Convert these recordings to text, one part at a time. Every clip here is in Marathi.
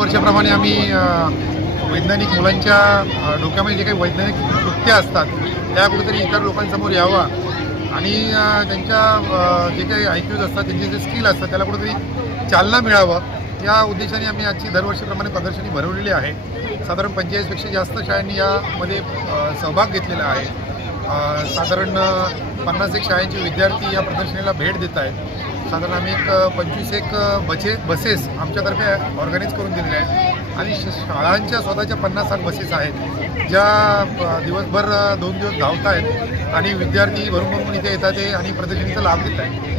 वर्षाप्रमाणे आम्ही वैज्ञानिक मुलांच्या डोक्यामध्ये जे काही वैज्ञानिक कृत्य असतात त्या कुठेतरी इतर लोकांसमोर यावा आणि त्यांच्या जे काही IQs असतात, त्यांचे जे स्किल असतात त्याला कुठेतरी चालना मिळावं या उद्देशाने आम्ही आजची दरवर्षीप्रमाणे प्रदर्शनी भरवलेली आहे. साधारण 45पेक्षा जास्त शाळांनी यामध्ये सहभाग घेतलेला आहे. साधारण 50 शाळांचे विद्यार्थी या प्रदर्शनीला भेट देत आहेत. साधारण आम्ही एक 25 बसेस आमच्यातर्फे ऑर्गनाईज करून दिलेल्या आहेत आणि शाळांच्या स्वतःच्या 50-60 बसेस आहेत ज्या दिवसभर 2 दिवस धावत आहेत आणि विद्यार्थी भरून इथे येतात आणि प्रदर्शनीचा लाभ घेत आहेत.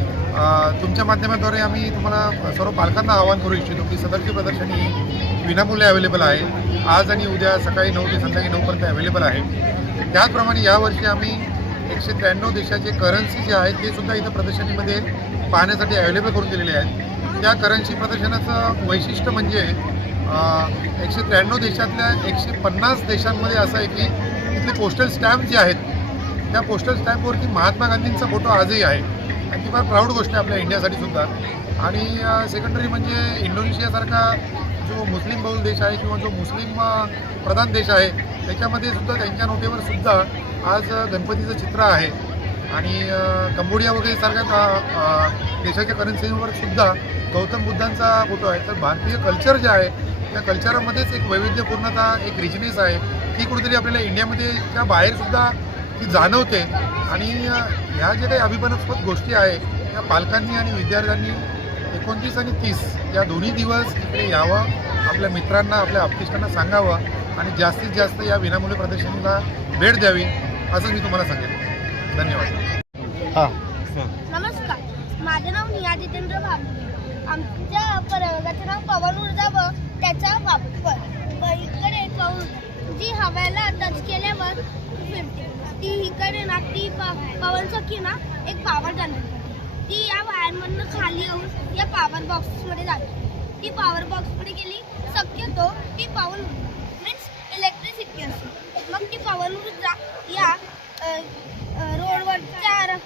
तुमच्या माध्यमाद्वारे आम्ही तुम्हाला सर्व पालकांना आवाहन करू इच्छितो की सदरची प्रदर्शनी विनामूल्य अवेलेबल आहे. आज आणि उद्या सकाळी 9 ते संध्याकाळी 9पर्यंत अवेलेबल आहे. त्याचप्रमाणे यावर्षी आम्ही 193 देशाचे करन्सी जे आहेत ते सुद्धा इथं प्रदर्शनीमध्ये पाहण्यासाठी अवेलेबल करून दिलेले आहेत. त्या करन्सी प्रदर्शनाचं वैशिष्ट्य म्हणजे 193 देशातल्या 150 देशांमध्ये असं आहे की तिथले पोस्टल स्टॅम्प जे आहेत त्या पोस्टल स्टॅम्पवरती महात्मा गांधींचा फोटो आजही आहे आणि ती फार प्राऊड गोष्ट आहे आपल्या इंडियासाठी सुद्धा. आणि सेकंडरी म्हणजे इंडोनेशियासारखा जो मुस्लिम बहुल देश आहे किंवा जो मुस्लिम प्रधान देश आहे त्याच्यामध्ये सुद्धा त्यांच्या नोटेवर सुद्धा आज गणपतीचं चित्र आहे आणि कंबोडिया वगैरे सारख्या देशाच्या करन्सीवर सुद्धा गौतम बुद्धांचा फोटो आहे. तर भारतीय कल्चर जे आहे त्या कल्चरमध्येच एक वैविध्यपूर्णता, एक रिचनेस आहे ती कुठेतरी आपल्याला इंडियामध्ये त्या बाहेरसुद्धा ती जाणवते. आणि ह्या ज्या काही अभिमानास्पद गोष्टी आहे त्या पालकांनी आणि विद्यार्थ्यांनी 29 आणि 30 या दोन्ही दिवस इकडे यावं, आपल्या मित्रांना, आपल्या आप्तेष्टांना सांगावं आणि जास्तीत जास्त या विनामूल्य प्रदर्शनीला भेट द्यावी असं मी तुम्हाला सांगेन. धन्यवाद. हां, नमस्कार, माझं नाव निया जितेंद्र भागवत. आमच्या प्रयोगाचं नाव पवन ऊर्जा व त्याचा वापर. इकडे जी हवेला टच केल्यावर फिरते ती इकडे ना ती पवन चक्की ना एक पॉवर जनरेटर ती या वायरमधनं खाली येऊन या पॉवर बॉक्समध्ये जाते. ती पॉवर बॉक्समध्ये गेली शक्यतो ती पवन मीन्स इलेक्ट्रिसिटी असते. मग ती पवन ऊर्जा या रोडवरच्या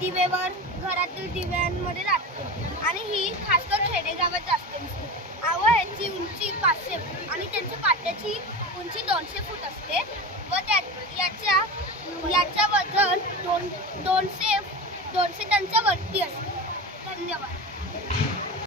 दिवेवर, घरातील दिव्यांमध्ये जाते आणि ही खासकर खेडेगावात जास्त दिसते. ह्याची उंची 500 आणि त्यांच्या पाट्याची उंची 200 फूट असते.